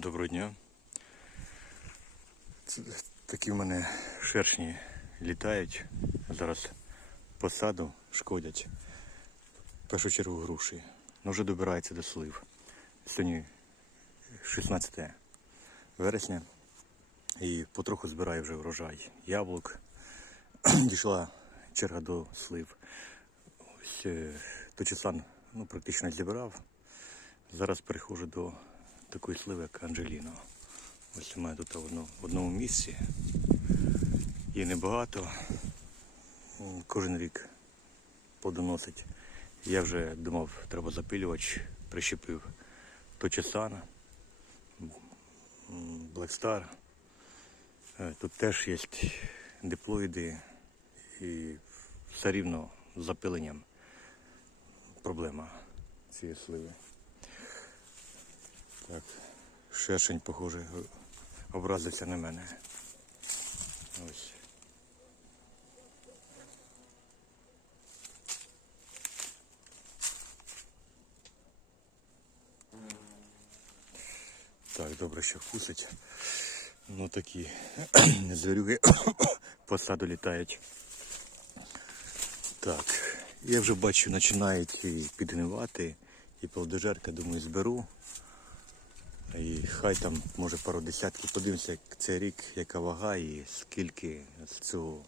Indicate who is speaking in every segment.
Speaker 1: Доброго дня. Це такі в мене шершні літають. Зараз по саду шкодять. В першу чергу груші. Ну вже добирається до слив. Сьогодні 16 вересня. І потроху збираю вже врожай. Яблук. Дійшла черга до слив. Ось е, точесан ну, практично зібрав. Зараз переходжу до такої сливи, як Анджеліно. Ось у мене тут в одно- в одному місці. Є небагато. Кожен рік подоносить. Я вже думав, треба запилювач, прищепив Точесана. Е, Тут теж є диплоїди і все рівно з запиленням проблема цієї сливи. Шершень, похоже, образився на мене. Ось. Так, добре, що вкусить. Ну такі звірюги по саду літають. Так, я вже бачу, починають і підгнивати, і плодожерка, думаю, зберу. І хай там, може, пару десятків. Подивимося, як цей рік, яка вага і скільки з цього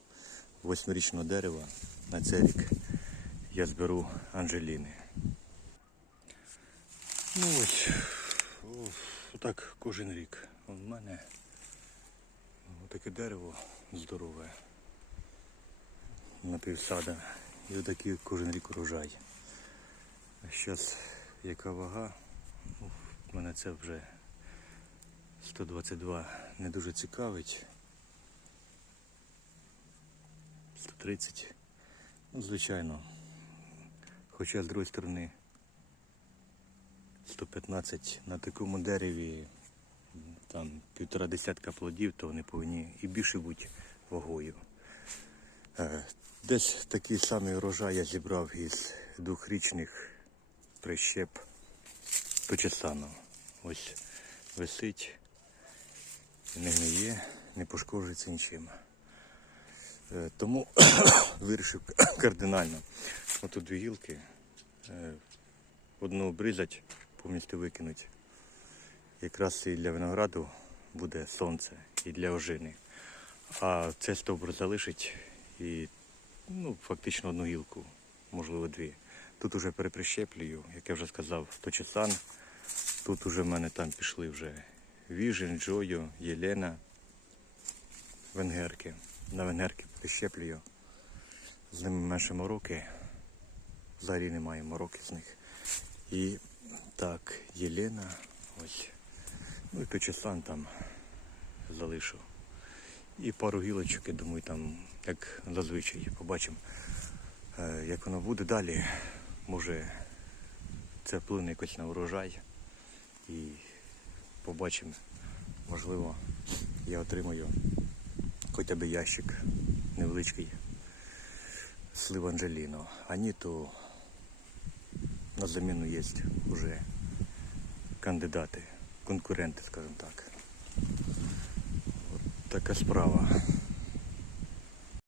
Speaker 1: восьмирічного дерева на цей рік я зберу Анжеліни. Ну ось, отак кожен рік. У мене таке дерево здорове на півсада. І отакий кожен рік урожай. А зараз яка вага? Це вже 122 не дуже цікавить. 130. Ну, звичайно. Хоча з другої сторони 115 на такому дереві там півтора десятка плодів, то вони повинні і більше бути вагою. Е, Десь такий самий урожай я зібрав із двохрічних прищеп Точесану. Ось висить, не гниє, не пошкоджується нічим. Е, Тому вирішив кардинально. Ото дві гілки. е, Одну обрізати, повністю викинути. Якраз і для винограду буде сонце, і для ожини. А цей стовбур залишить і ну, фактично одну гілку, можливо дві. Тут уже переприщеплюю, як я вже сказав, точесан. Тут уже в мене там пішли вже Віжен, Джойо, Єлена, венгерки. На венгерки прищеплюю. З ними менше мороки. Взагалі немає мороки з них. І так, Єлена, ось. Ну і точесан там залишу. І пару гілочок, я думаю, там, як зазвичай, побачимо, е, як воно буде далі. Може це вплине якось на урожай. Побачимо, можливо, я отримаю хоча б ящик невеличкий слив Анджеліно. А ні, то на заміну є вже кандидати, конкуренти, скажімо так. От така справа.